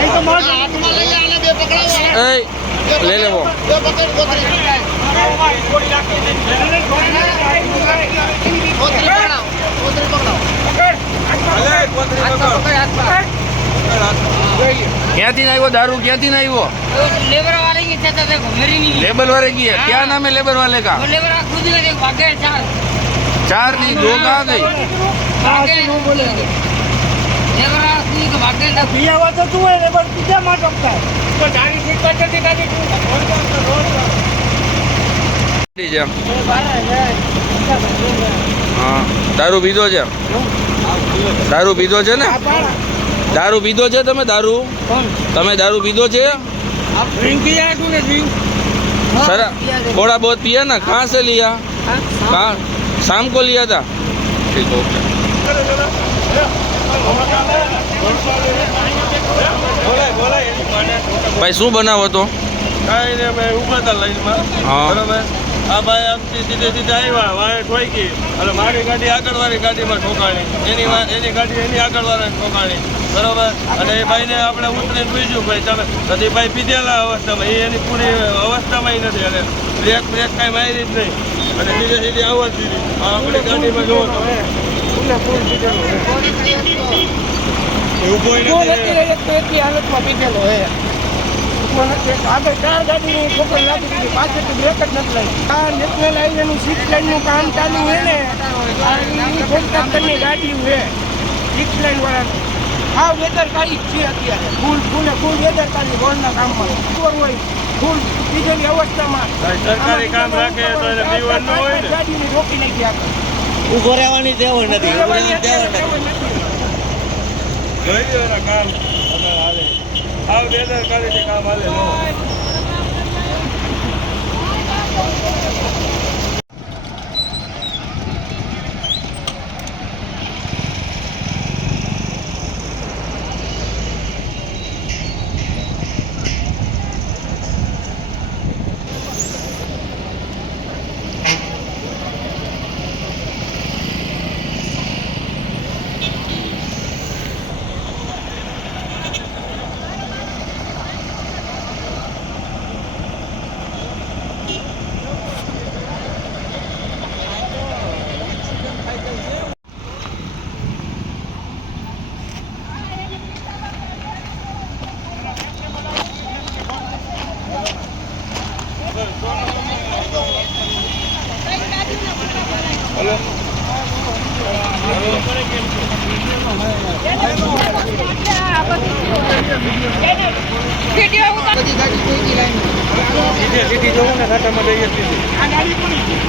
લઈએ તો ઉતારે એ લઈ લેવો ક્યાંથી આવ્યો દારૂ ક્યાંથી આવ્યો लेबर वाले की चाहता देखो मेरी नहीं लेबर वाले की है क्या नाम है लेबर वाले का वो लेबर खुद में देख भागे चार चार नहीं दो कहाँ गई પીવા દારૂ પીધો છે? દારૂ પીધો છે ને? દારૂ પીધો છે તમે દારૂ? તમે દારૂ પીધો છે? થોડા બહુ પીયા ને? કહાં સે લિયા? શામ. કો? લિયા થા ઠીક ઓકે. ભાઈ શું બનાવો તો? કાંઈ ને અમે ઊભા હતા લાઈનમાં હા. આ ભાઈ આમથી સીધે સીધે આવ્યા વાય ઠોકી અને મારી ગાડી આગળવાળી ગાડીમાં ઠોકાણી. એની એની ગાડી એની આગળવાળાને ઠોકાણી. બરોબર? અને એ ભાઈને આપણે ઉતરીને પૂછ્યું ભાઈ તમે પછી ભાઈ પીધેલા અવસ્થામાં. એ એની પૂરી અવસ્થામાં નથી અને બ્રેક બ્રેક કાંઈ મારી જ નહીં. અને સીધે સીધી આવવા જ દીધી. આ આપણી ગાડીમાં જોવો તમે. નથી એક તો એટલી હાલતમાં પીધેલો હે આગળ ચાર ગાડીની ઠોકર લાગી દીધી. પાછળથી બ્રેક જ નથી લાગી. આ નેશનલ હાઈવેનું સિક્સ કામ ચાલુ છે ને આ કોન્ટ્રાક્ટરની ગાડી છે. સિક્સ લાઈન વાળાની. આ બેદરકારી જ છે અત્યારે. ફૂલ ફૂલે ફૂલ બેદરકારી રોડના કામમાં. ખબર હોય ફૂલ બીજેની અવસ્થામાં. સરકારી કામ રાખે તો એને પીવાનું ન હોય ગાડીને રોકી નાખી આપણે ઊભો રહેવાની ટેવ નથી ઊભો રહેવાની ટેવ નથી. જોઈ લો એના કામ. તમારે હાલે. આવ બેદરકારીથી કામ હાલે ન હોય.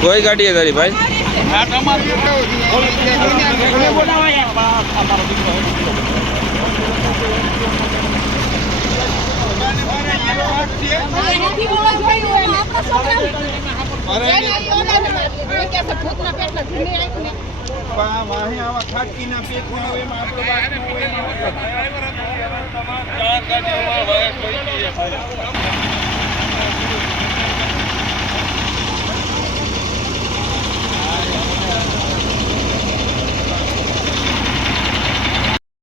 કોઈ ગાડી હે તારી ભાઈ? નથી એમ આપણા કે છે ભૂતના પેટમાં. ચાર ગાડીઓમાં વાયર પડી ગઈ છે.